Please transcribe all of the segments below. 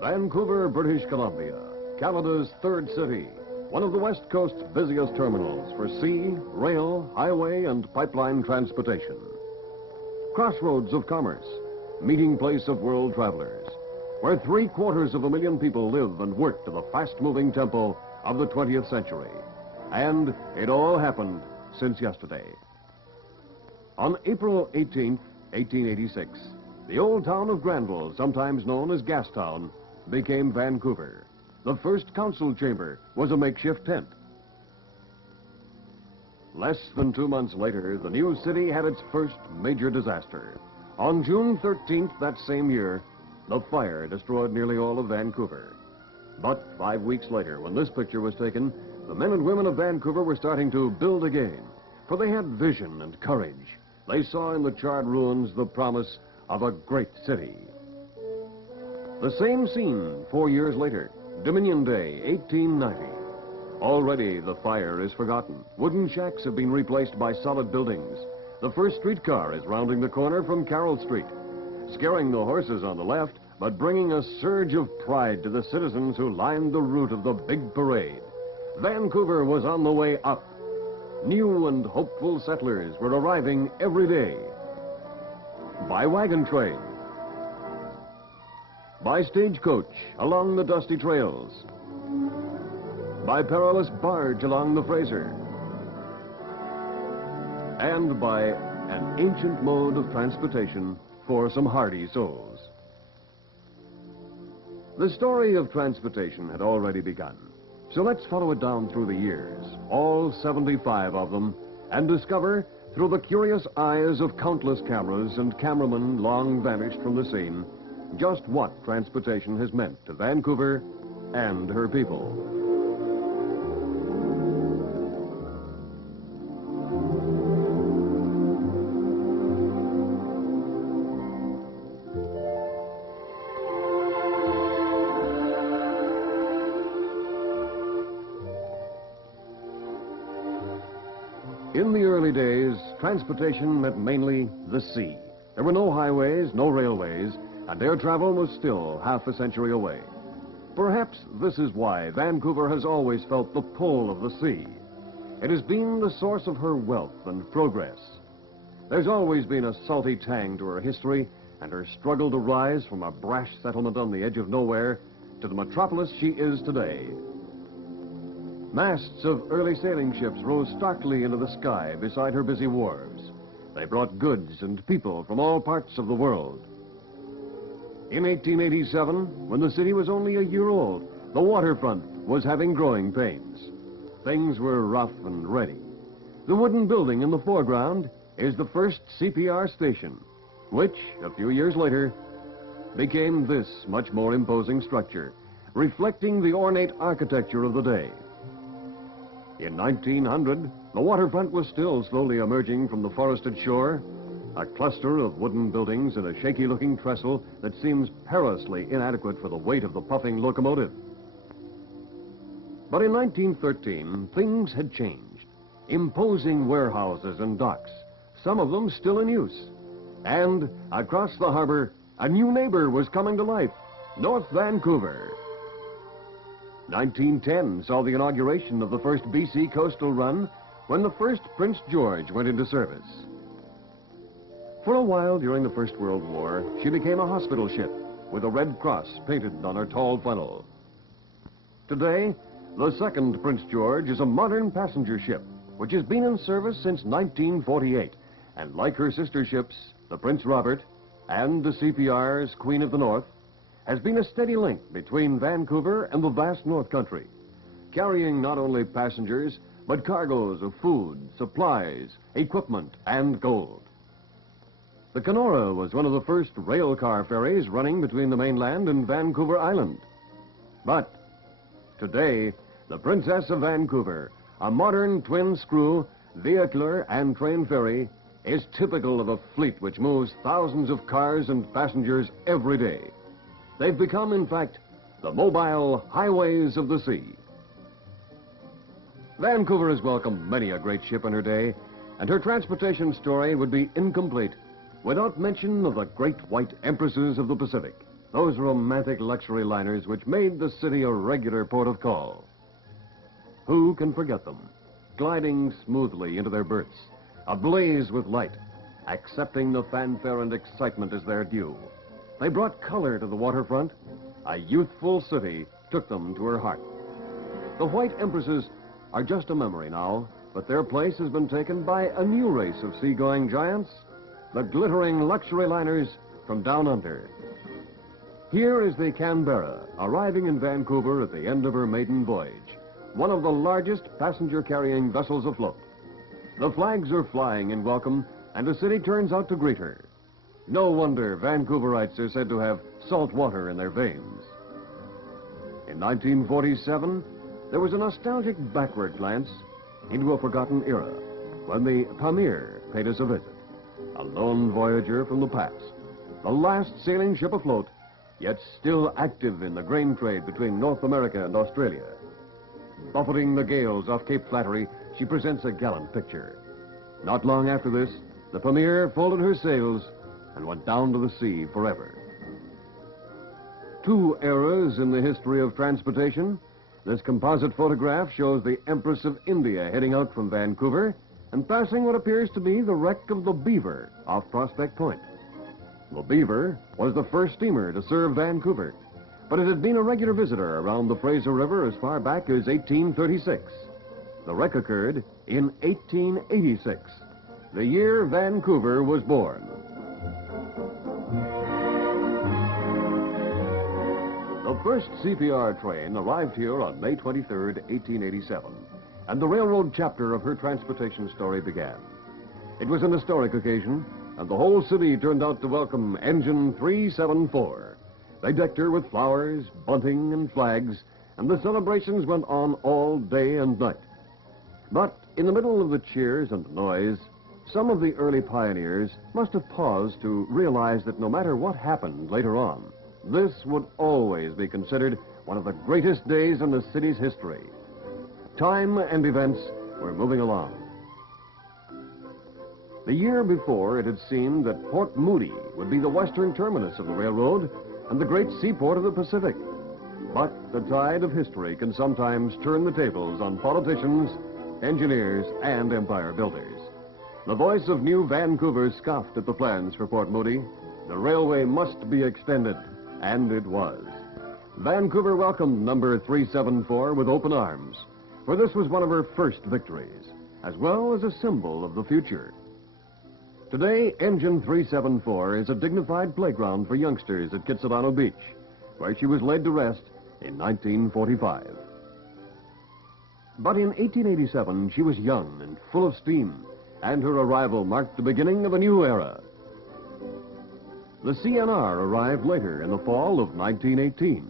Vancouver, British Columbia, Canada's third city, one of the West Coast's busiest terminals for sea, rail, highway, and pipeline transportation. Crossroads of commerce, meeting place of world travelers, where 750,000 people live and work to the fast-moving tempo of the 20th century. And it all happened since yesterday. On April 18th, 1886, the old town of Granville, sometimes known as Gastown, became Vancouver. The first council chamber was a makeshift tent. Less than 2 months later, the new city had its first major disaster. On June 13th that same year, the fire destroyed nearly all of Vancouver. But 5 weeks later, when this picture was taken, the men and women of Vancouver were starting to build again, for they had vision and courage. They saw in the charred ruins the promise of a great city. The same scene 4 years later, Dominion Day, 1890. Already the fire is forgotten. Wooden shacks have been replaced by solid buildings. The first streetcar is rounding the corner from Carroll Street, scaring the horses on the left, but bringing a surge of pride to the citizens who lined the route of the big parade. Vancouver was on the way up. New and hopeful settlers were arriving every day. By wagon train, by stagecoach along the dusty trails, by perilous barge along the Fraser, and by an ancient mode of transportation for some hardy souls. The story of transportation had already begun, so let's follow it down through the years, all 75 of them, and discover, through the curious eyes of countless cameras and cameramen long vanished from the scene, just what transportation has meant to Vancouver and her people. In the early days, transportation meant mainly the sea. There were no highways, no railways, and air travel was still half a century away. Perhaps this is why Vancouver has always felt the pull of the sea. It has been the source of her wealth and progress. There's always been a salty tang to her history and her struggle to rise from a brash settlement on the edge of nowhere to the metropolis she is today. Masts of early sailing ships rose starkly into the sky beside her busy wharves. They brought goods and people from all parts of the world. In 1887, when the city was only a year old, the waterfront was having growing pains. Things were rough and ready. The wooden building in the foreground is the first CPR station, which, a few years later, became this much more imposing structure, reflecting the ornate architecture of the day. In 1900, the waterfront was still slowly emerging from the forested shore, a cluster of wooden buildings and a shaky-looking trestle that seems perilously inadequate for the weight of the puffing locomotive. But in 1913, things had changed. Imposing warehouses and docks, some of them still in use. And across the harbor, a new neighbor was coming to life, North Vancouver. 1910 saw the inauguration of the first BC coastal run when the first Prince George went into service. For a while during the First World War, she became a hospital ship with a red cross painted on her tall funnel. Today, the second Prince George is a modern passenger ship, which has been in service since 1948, and like her sister ships, the Prince Robert and the CPR's Queen of the North, has been a steady link between Vancouver and the vast North Country, carrying not only passengers, but cargoes of food, supplies, equipment, and gold. The Kenora was one of the first rail car ferries running between the mainland and Vancouver Island. But today, the Princess of Vancouver, a modern twin-screw, vehicular, and train ferry, is typical of a fleet which moves thousands of cars and passengers every day. They've become, in fact, the mobile highways of the sea. Vancouver has welcomed many a great ship in her day, and her transportation story would be incomplete without mention of the great white empresses of the Pacific. Those romantic luxury liners which made the city a regular port of call. Who can forget them? Gliding smoothly into their berths, ablaze with light, accepting the fanfare and excitement as their due. They brought color to the waterfront. A youthful city took them to her heart. The White Empresses are just a memory now, but their place has been taken by a new race of seagoing giants, the glittering luxury liners from down under. Here is the Canberra, arriving in Vancouver at the end of her maiden voyage, one of the largest passenger-carrying vessels afloat. The flags are flying in welcome, and the city turns out to greet her. No wonder Vancouverites are said to have salt water in their veins. In 1947, there was a nostalgic backward glance into a forgotten era when the Pamir paid us a visit, a lone voyager from the past, the last sailing ship afloat, yet still active in the grain trade between North America and Australia. Buffeting the gales off Cape Flattery, she presents a gallant picture. Not long after this, the Pamir folded her sails and went down to the sea forever. Two eras in the history of transportation. This composite photograph shows the Empress of India heading out from Vancouver and passing what appears to be the wreck of the Beaver off Prospect Point. The Beaver was the first steamer to serve Vancouver, but it had been a regular visitor around the Fraser River as far back as 1836. The wreck occurred in 1886, the year Vancouver was born. The first CPR train arrived here on May 23, 1887, and the railroad chapter of her transportation story began. It was an historic occasion, and the whole city turned out to welcome Engine 374. They decked her with flowers, bunting, and flags, and the celebrations went on all day and night. But in the middle of the cheers and noise, some of the early pioneers must have paused to realize that no matter what happened later on, this would always be considered one of the greatest days in the city's history. Time and events were moving along. The year before, it had seemed that Port Moody would be the western terminus of the railroad and the great seaport of the Pacific. But the tide of history can sometimes turn the tables on politicians, engineers, and empire builders. The voice of New Vancouver scoffed at the plans for Port Moody. The railway must be extended, and it was. Vancouver welcomed number 374 with open arms, for this was one of her first victories, as well as a symbol of the future. Today, Engine 374 is a dignified playground for youngsters at Kitsilano Beach, where she was laid to rest in 1945. But in 1887, she was young and full of steam, and her arrival marked the beginning of a new era. The CNR arrived later in the fall of 1918.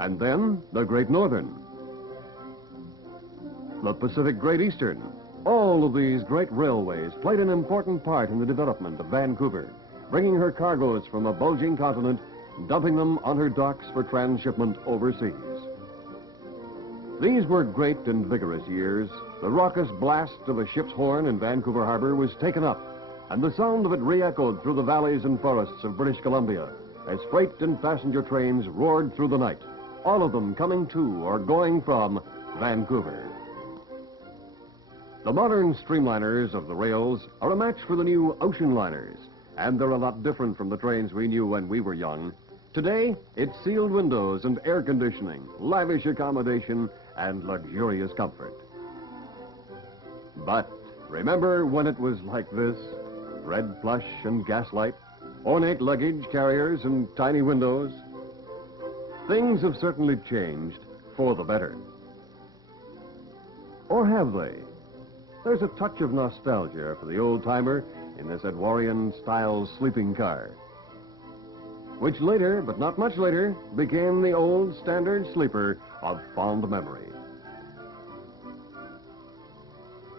And then the Great Northern, the Pacific Great Eastern. All of these great railways played an important part in the development of Vancouver, bringing her cargoes from a bulging continent, dumping them on her docks for transshipment overseas. These were great and vigorous years. The raucous blast of a ship's horn in Vancouver Harbor was taken up, and the sound of it re-echoed through the valleys and forests of British Columbia as freight and passenger trains roared through the night, all of them coming to or going from Vancouver. The modern streamliners of the rails are a match for the new ocean liners, and they're a lot different from the trains we knew when we were young. Today, it's sealed windows and air conditioning, lavish accommodation, and luxurious comfort. But remember when it was like this? Red plush and gaslight, ornate luggage carriers and tiny windows? Things have certainly changed for the better. Or have they? There's a touch of nostalgia for the old-timer in this Edwardian-style sleeping car, which later, but not much later, became the old standard sleeper of fond memory.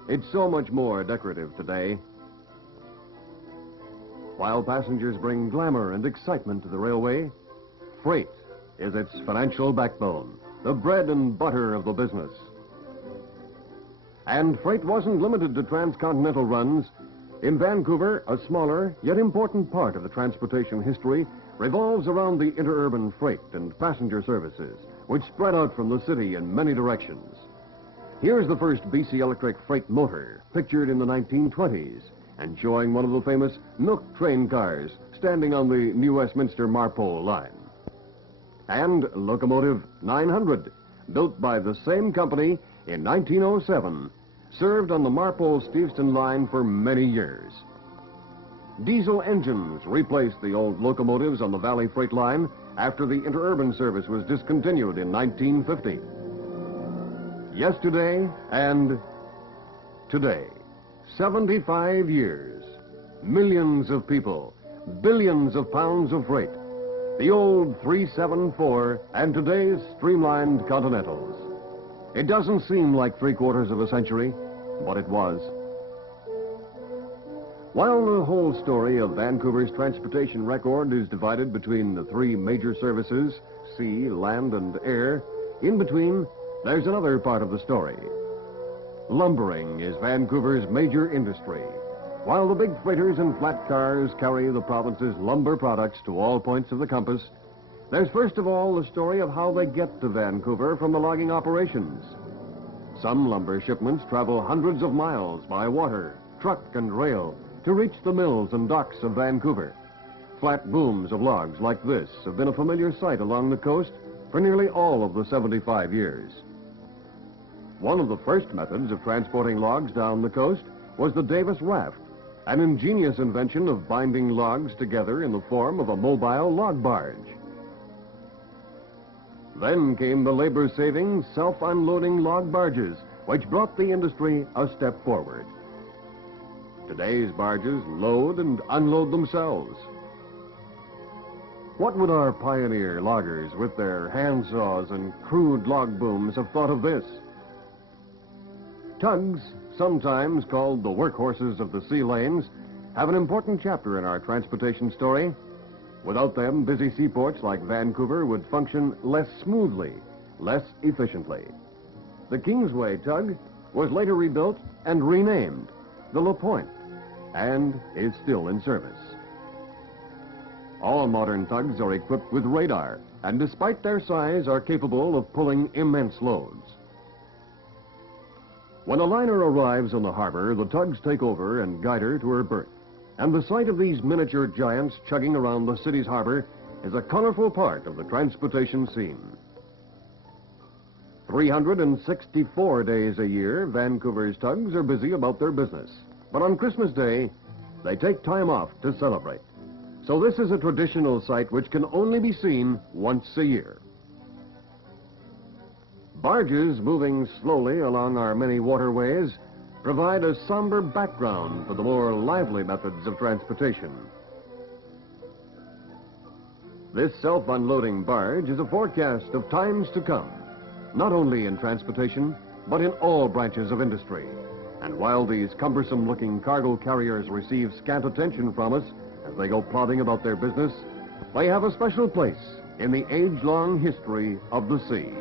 It's so much more decorative today. While passengers bring glamour and excitement to the railway, freight is its financial backbone, the bread and butter of the business. And freight wasn't limited to transcontinental runs. In Vancouver, a smaller yet important part of the transportation history revolves around the interurban freight and passenger services, which spread out from the city in many directions. Here's the first BC electric freight motor, pictured in the 1920s, and showing one of the famous milk train cars standing on the New Westminster Marpole line. And locomotive 900, built by the same company in 1907, served on the Marpole-Steveston line for many years. Diesel engines replaced the old locomotives on the Valley Freight Line after the interurban service was discontinued in 1950. Yesterday and today, 75 years, millions of people, billions of pounds of freight, the old 374 and today's streamlined Continentals. It doesn't seem like 3/4 of a century, but it was. While the whole story of Vancouver's transportation record is divided between the three major services, sea, land, and air, in between, there's another part of the story. Lumbering is Vancouver's major industry. While the big freighters and flat cars carry the province's lumber products to all points of the compass, there's first of all the story of how they get to Vancouver from the logging operations. Some lumber shipments travel hundreds of miles by water, truck, and rail to reach the mills and docks of Vancouver. Flat booms of logs like this have been a familiar sight along the coast for nearly all of the 75 years. One of the first methods of transporting logs down the coast was the Davis raft, an ingenious invention of binding logs together in the form of a mobile log barge. Then came the labor-saving, self-unloading log barges, which brought the industry a step forward. Today's barges load and unload themselves. What would our pioneer loggers with their hand saws and crude log booms have thought of this? Tugs, sometimes called the workhorses of the sea lanes, have an important chapter in our transportation story. Without them, busy seaports like Vancouver would function less smoothly, less efficiently. The Kingsway tug was later rebuilt and renamed the La Pointe, and is still in service. All modern tugs are equipped with radar, and despite their size, are capable of pulling immense loads. When a liner arrives on the harbor, the tugs take over and guide her to her berth. And the sight of these miniature giants chugging around the city's harbor is a colorful part of the transportation scene. 364 days a year, Vancouver's tugs are busy about their business. But on Christmas Day, they take time off to celebrate. So this is a traditional sight which can only be seen once a year. Barges moving slowly along our many waterways provide a somber background for the more lively methods of transportation. This self-unloading barge is a forecast of times to come, not only in transportation, but in all branches of industry. And while these cumbersome-looking cargo carriers receive scant attention from us as they go plodding about their business, they have a special place in the age-long history of the sea.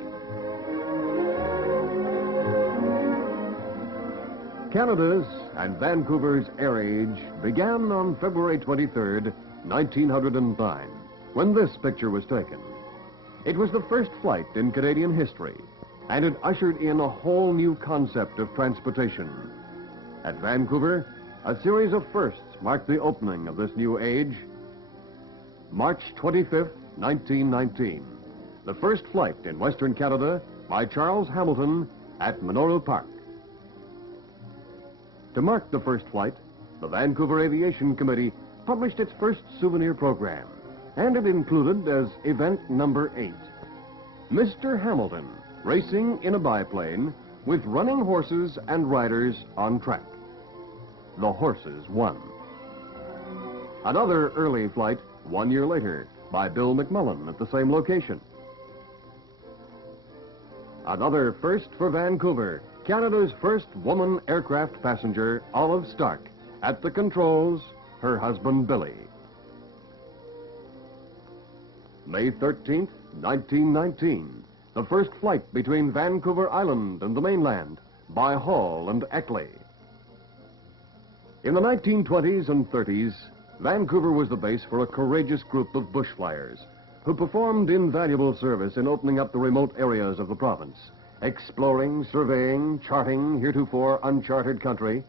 Canada's and Vancouver's air age began on February 23rd, 1909, when this picture was taken. It was the first flight in Canadian history, and it ushered in a whole new concept of transportation. At Vancouver, a series of firsts marked the opening of this new age. March 25th, 1919, the first flight in Western Canada by Charles Hamilton at Memorial Park. To mark the first flight, the Vancouver Aviation Committee published its first souvenir program, and it included as event number 8, Mr. Hamilton racing in a biplane with running horses and riders on track. The horses won. Another early flight 1 year later by Bill McMullen at the same location. Another first for Vancouver, Canada's first woman aircraft passenger, Olive Stark, at the controls, her husband Billy. May 13th, 1919, the first flight between Vancouver Island and the mainland by Hall and Eckley. In the 1920s and 30s, Vancouver was the base for a courageous group of bush flyers who performed invaluable service in opening up the remote areas of the province, exploring, surveying, charting heretofore uncharted country.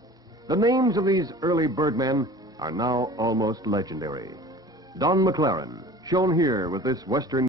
The names of these early birdmen are now almost legendary. Don McLaren, shown here with this Western